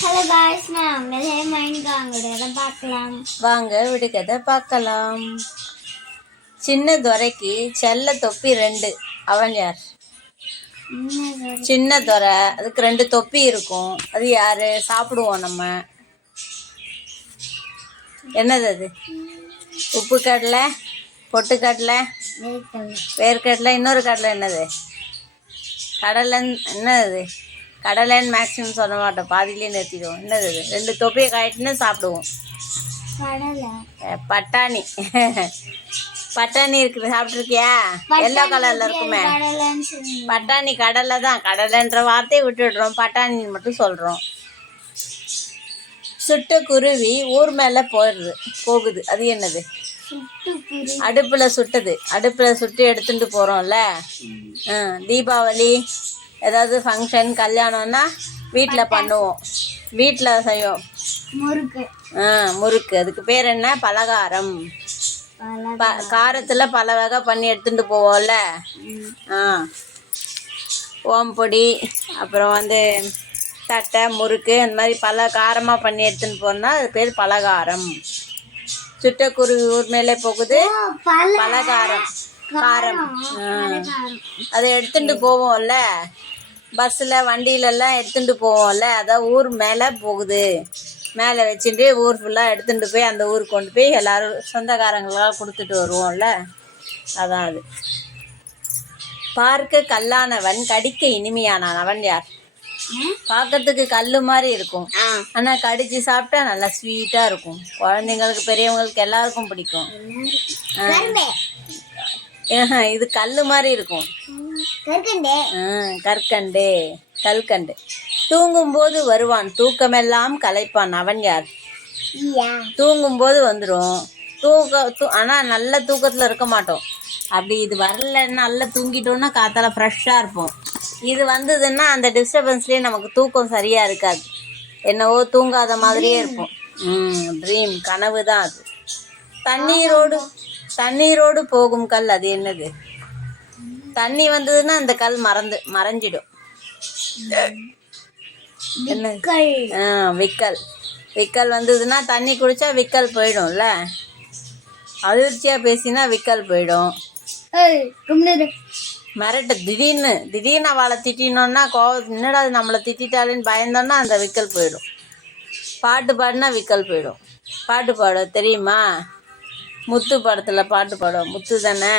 Hello guys, நான் உங்களே mind பார்க்கலாம் வாங்க விடுகதை பார்க்கலாம். சின்ன துரைக்கு செல்ல தொப்பி 2. அவன் யார்? சின்ன துரை, அதுக்கு 2 தொப்பி இருக்கும். அது யாரு? சாப்பிடுவோம் நம்ம. என்னது அது? உப்பு கடலை, பொட்டு கடலை, வேர்க்கடலை, இன்னொரு கடலை என்னது? கடலைன்னு என்னது? கடலைன்னு மேக்ஸிமம் சொல்ல மாட்டோம், பாதியிலே நிறுத்திடுவோம். என்னது அது? 2 தொப்பியை காயிட்டுன்னு சாப்பிடுவோம். பட்டாணி. பட்டாணி இருக்குது, சாப்பிட்ருக்கியா? எல்லோ கலரில் இருக்குமே. பட்டாணி கடலை தான். கடலைன்ற வார்த்தையை விட்டுடுறோம், பட்டாணின்னு மட்டும் சொல்கிறோம். சுட்ட குருவி ஊர் மேலே போகுது. அது என்னது? அடுப்பில் சுட்டது. அடுப்பில் சுட்டு எடுத்துகிட்டு போகிறோம்ல. தீபாவளி ஏதாவது ஃபங்க்ஷன் கல்யாணம்னா வீட்டில் பண்ணுவோம், வீட்டில் செய்வோம். முறுக்கு. அதுக்கு பேர் என்ன? பலகாரம். காரத்தில் பல வகை பண்ணி எடுத்துகிட்டு போவோம்ல. ஓம்பொடி, அப்புறம் தட்டை, முறுக்கு, அந்த மாதிரி பல காரமாக பண்ணி எடுத்துகிட்டு போனால் அது பேர் பலகாரம். சுட்டக்குருவி ஊர் மேலே போகுது, பலகாரம், காரம். அதை எடுத்துகிட்டு போவோம்ல, பஸ்ஸில் வண்டியிலெல்லாம் எடுத்துகிட்டு போவோம்ல. அதான் ஊர் மேலே போகுது. மேலே வச்சுட்டு ஊர் ஃபுல்லாக எடுத்துகிட்டு போய் அந்த ஊருக்கு கொண்டு போய் எல்லோரும் சொந்தக்காரங்களாம் கொடுத்துட்டு வருவோம்ல, அதான் அது. பார்க்க கல்லானவன் கடிக்க இனிமையானான். அவன் யார்? பார்க்கறதுக்கு கல் மாதிரி இருக்கும், ஆனால் கடிச்சு சாப்பிட்டா நல்லா ஸ்வீட்டாக இருக்கும். குழந்தைங்களுக்கு, பெரியவங்களுக்கு எல்லாருக்கும் பிடிக்கும். இது கல் மாதிரி இருக்கும். கல்கண்டு. தூங்கும்போது வருவான், தூக்கமெல்லாம் கலைப்பான். அவன் யார்? தூங்கும்போது வந்துடும். ஆனால் நல்ல தூக்கத்தில் இருக்க மாட்டோம். அப்படி இது வரலன்னா நல்லா தூங்கிட்டோன்னா காத்தால ஃப்ரெஷ்ஷாக இருப்போம். இது வந்ததுன்னா அந்த டிஸ்டர்பன்ஸ்லேயே நமக்கு தூக்கம் சரியாக இருக்காது, என்னவோ தூங்காத மாதிரியே இருப்போம். ட்ரீம், கனவு தான் அது. தண்ணீரோடு போகும் கல். அது என்னது? தண்ணி வந்ததுன்னா அந்த கல் மறைஞ்சிடும். என்ன? விக்கல் வந்ததுன்னா தண்ணி குடிச்சா விக்கல் போயிடும்ல. அதிர்ச்சியாக பேசினா விக்கல் போயிடும். மிரட்டு, திடீர்னு அவளை திட்டினோன்னா என்னடா நம்மளை திட்டாலேன்னு பயந்தோன்னா அந்த விக்கல் போயிடும். பாட்டு பாடினா விக்கல் போயிடும். பாட்டு பாட தெரியுமா? முத்து படத்தில் பாட்டு பாடும். முத்து தானே.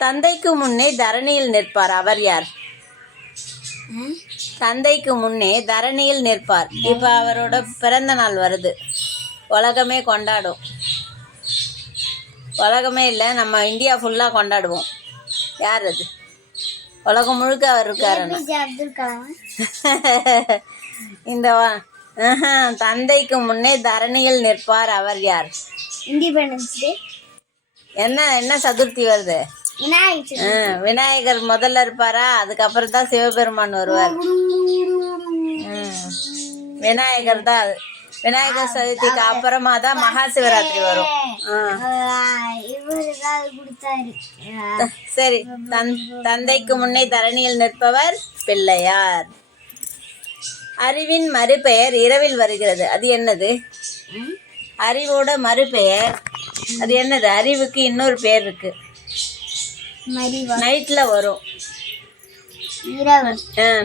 தந்தைக்கு முன்னே தரணியில் நிற்பார். அவர் யார்? தந்தைக்கு முன்னே தரணியில் நிற்பார். இப்போ அவரோட பிறந்த நாள் வருது, உலகமே கொண்டாடும். உலகமே இல்லை, நம்ம இந்தியா ஃபுல்லாக கொண்டாடுவோம். யார் அது? உலகம் முழுக்க அவர் இருக்காருன்னு. இந்த தந்தைக்கு முன்னே தரணியில் நிற்பார். அவர் யார்? Independence day. என்ன சதுர்த்தி வருது? விநாயகர் முதல்ல இருப்பாரா, அதுக்கப்புறம் தான் சிவபெருமான் வருவார். விநாயகர் தான் அது. விநாயகர் சதுர்த்திக்கு அப்புறமா தான் மகா சிவராத்திரி வரும். சரி, தந்தைக்கு முன்னே தரணியில் நிற்பவர் பிள்ளையார். அறிவின் மறுபெயர் இரவில் வருகிறது. அது என்னது? அறிவோட மறுபெயர் அது என்னது? அறிவுக்கு இன்னொரு பேர் இருக்கு, நைட்ல வரும்.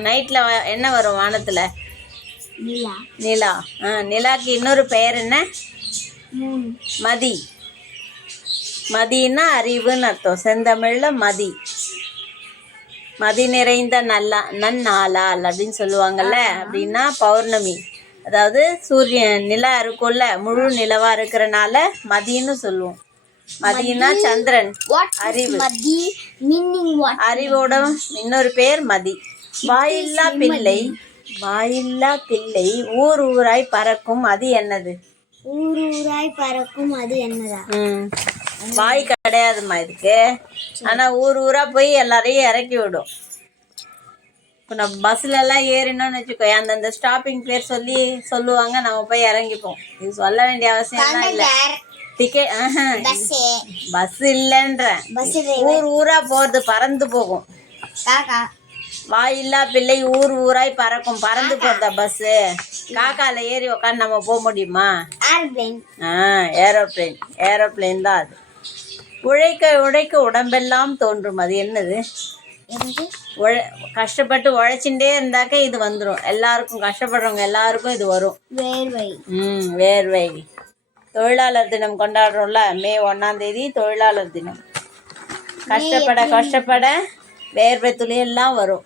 நைட்ல என்ன வரும் வானத்துல? நிலா. நிலாக்கு இன்னொரு பெயர் என்ன? மதி. மதினா அறிவுன்னு அர்த்தம். செந்தமிழ்ல மதி. மதி நிறைந்த நன்னாளால் அப்படின்னு சொல்லுவாங்கல்ல. அப்படின்னா பௌர்ணமி, அதாவது சூரியன் நிலா இருக்கும்ல, முழு நிலவா இருக்கிறனால மதின்னு சொல்லுவோம். மதினா சந்திரன். அறிவு. அறிவோட இன்னொரு பேர் மதி. வாயில்லா பிள்ளை ஊர் ஊராய் பறக்கும். அது என்னது? வாய் கிடையாதுமா இதுக்கு, ஆனா ஊர் ஊரா போய் எல்லாரையும் இறக்கி விடும். இப்போ நம்ம பஸ்ல எல்லாம் ஏறினோம்னு வச்சுக்கோ, அந்தந்த ஸ்டாப்பிங் பேர் சொல்லுவாங்க, நம்ம போய் இறங்கிப்போம். இது சொல்ல வேண்டிய அவசியம் இல்லை. டிக்கெட் பஸ் இல்லைன்ற, ஊர் ஊரா போறது, பறந்து போகும். வாயில்லா பிள்ளை ஊர் ஊராய் பறக்கும். பறந்து போறதா பஸ்ஸு? காக்கால ஏறி உக்காந்து நம்ம போக முடியுமா? ஏர்பிளேன். ஏரோப்ளேன். ஏரோப்ளேன் தான் அது. உழைக்க உழைக்க உடம்பெல்லாம் தோன்றும். அது என்னது? கஷ்டப்பட்டு உழைச்சுட்டே இருந்தாக்க இது வந்துடும். எல்லாருக்கும், கஷ்டப்படுறவங்க எல்லாருக்கும் இது வரும். வேர்வை. வேர்வை. தொழிலாளர் தினம் கொண்டாடுறோம்ல, மே 1ஆம் தேதி தொழிலாளர் தினம். கஷ்டப்பட கஷ்டப்பட வேர்வை துளியெல்லாம் வரும்.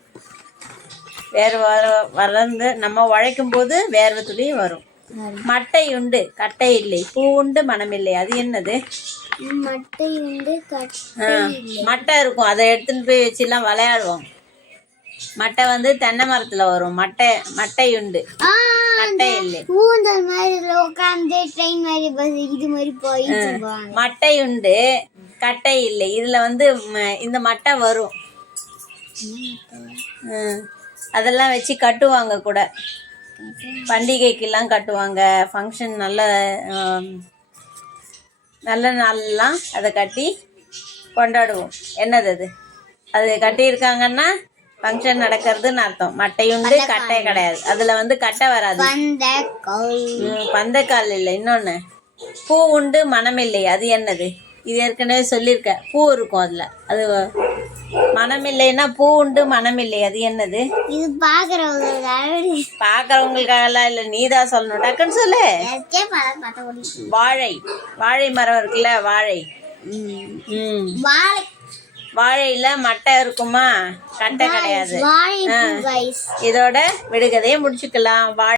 வளர்ந்து நம்ம உழைக்கும் போது வேர்வை துளி வரும். மட்டை உண்டு கட்டை இல்லை, பூ உண்டு மனமில்லை. அது என்னது? மட்டை உண்டு மட்டை இருக்கும், அதை எடுத்துன்னு போய் வச்சுலாம் விளையாடுவோம். மட்டை வந்து தென்னை மரத்துல வரும். மட்டை உண்டு கட்டை இல்லை. ஊந்தல் மாதிரி உட்காந்து ட்ரெயின் மாதிரி பஸ் இது மாதிரி போய் மட்டை உண்டு கட்டை இல்லை. இதுல வந்து இந்த மட்டை வரும். அதெல்லாம் வச்சு கட்டுவாங்க கூட, பண்டிகைக்கெல்லாம் கட்டுவாங்க. ஃபங்க்ஷன் நல்ல நாள்லாம் அதை கட்டி கொண்டாடுவோம். என்னது அது? அது கட்டியிருக்காங்கன்னா ஃபங்க்ஷன் நடக்கிறதுன்னு அர்த்தம். மட்டையுண்டு கட்டை கிடையாது. அதில் வந்து கட்டை வராது. பந்தக்கால் இல்லை. இன்னொன்று பூ உண்டு மனமில்லை. அது என்னது? இது ஏற்கனவே சொல்லியிருக்க. பூ இருக்கும் அதில். அது மனமில்லைன்னா பூ உண்டு மனமில்லை. அது என்னது? இது பார்க்குறவங்களுக்காகலாம் இல்லை, நீதான் சொல்லணும். டக்குன்னு சொல்லு. வாழை. வாழை மரம் இருக்குல்ல, வாழை. வாழையில மட்டை இருக்குமா? கட்டை கிடையாது. இதோட விடுகதையை முடிச்சுக்கலாம். வாழை